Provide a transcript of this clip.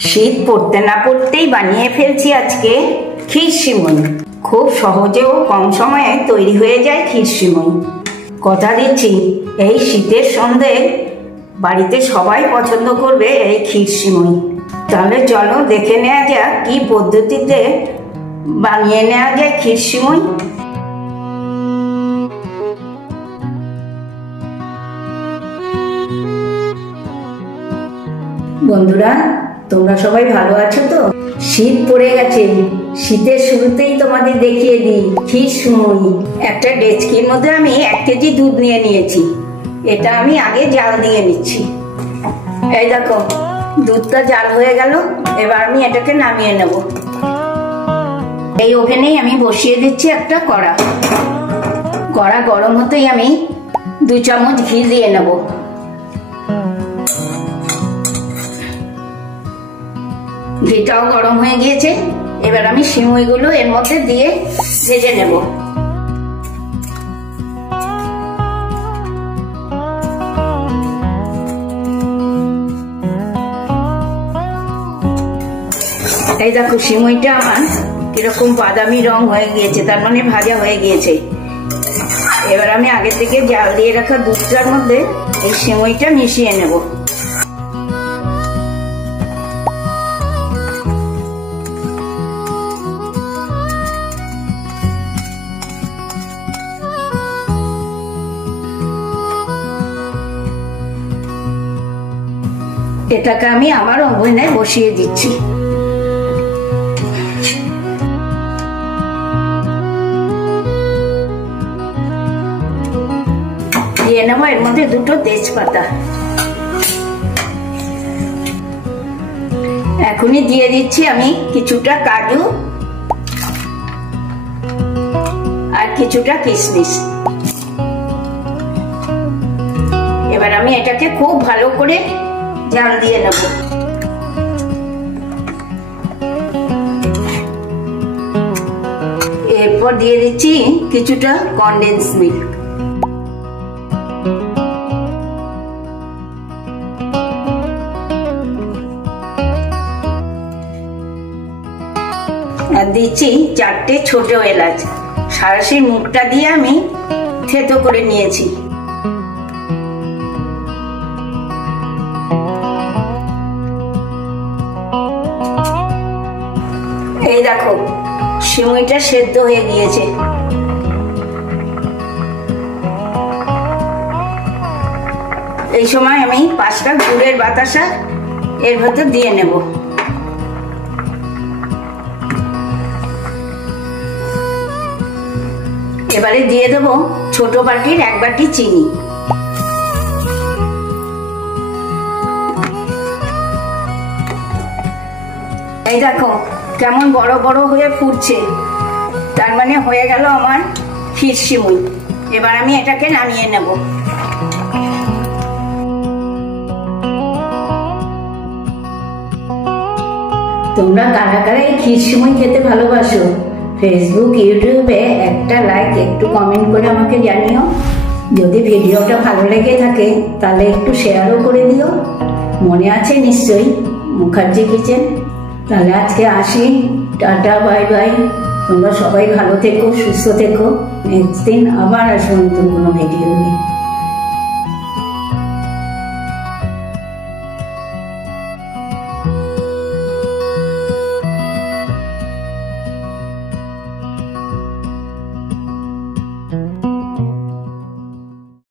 শীত পড়তে না পড়তেই বানিয়ে ফেলছি আজকে ক্ষীরসিমুই। খুব সহজে ও কম সময়ে তৈরি হয়ে যায় ক্ষীরসিমুই। কথা দিচ্ছি এই শীতের সন্ধ্যে বাড়িতে সবাই পছন্দ করবে এই ক্ষীরসিমুই। তাহলে চলো দেখে নেওয়া যাক কি পদ্ধতিতে বানিয়ে নেওয়া যায় ক্ষীরসিমুই। বন্ধুরা, তোমরা সবাই ভালো আছো তো? শীত পড়ে গেছে, শীতের শুরুতেই তোমাদের দেখিয়ে দিই ক্ষীরসিমুই। একটা ডেচকির মধ্যে আমি 1 কেজি দুধ নিয়ে নিয়েছি। এটা আমি আগে জাল দিয়ে নিচ্ছি। এই দেখো, দুধটা জাল হয়ে গেল। এবার আমি এটাকে নামিয়ে নেব। এই ওভেনেই আমি বসিয়ে দিচ্ছি একটা কড়া। কড়া গরম হতেই আমি 2 চামচ ঘি দিয়ে নেব। ঘিটাও গরম হয়ে গিয়েছে। এবার আমি সিমুইগুলো এর মধ্যে দিয়ে ভেজে নেব। এই দেখো, সিমুইটা আমার কিরকম বাদামি রং হয়ে গিয়েছে, তার মানে ভাজা হয়ে গিয়েছে। এবার আমি আগে থেকে জাল দিয়ে রাখা দুধটার মধ্যে এই সিমুইটা মিশিয়ে নেব। এটাকে আমি আবার ওভেনে বসিয়ে দিচ্ছি। দিয়ে নেব এর মধ্যে 2টো তেজপাতা। এখনই দিয়ে দিচ্ছি আমি কিছুটা কাজু আর কিছুটা কিশমিশ। এবার আমি এটাকে খুব ভালো করে জাল দিয়ে নেব। এরপর দিয়ে দিচ্ছি কিছুটা কনডেন্স মিল্ক। আর দিচ্ছি 4টে ছোট এলাচ। সাঁড়াশির মুখটা দিয়ে আমি থেতো করে নিয়েছি। এই দেখো, সিমুইটা সেদ্ধ হয়ে গিয়েছে। এই সময় আমি 5টা গুড়ের বাতাসা এর ভেতর দিয়ে নেব। এবারে দিয়ে দেব ছোট বাটির 1 বাটি চিনি। এই দেখো কেমন বড় বড় হয়ে ফুটছে, তার মানে হয়ে গেল আমার ক্ষীরসিমুই। এবার আমি এটাকে নামিয়ে নেব। তোমরা কারা কারা এই ক্ষীরসিমুই খেতে ভালোবাসো? ফেসবুক, ইউটিউবে একটা লাইক, একটু কমেন্ট করে আমাকে জানিও। যদি ভিডিওটা ভালো লেগে থাকে তাহলে একটু শেয়ারও করে দিও। মনে আছে নিশ্চয়ই মুখার্জি কিচেন। তাহলে আজকে আসি, টাটা, বাই বাই। তোমরা সবাই ভালো থেকো, সুস্থ থেকো। নেক্সট দিন আবার আসবো নতুন কোনো ভিডিও নিয়ে।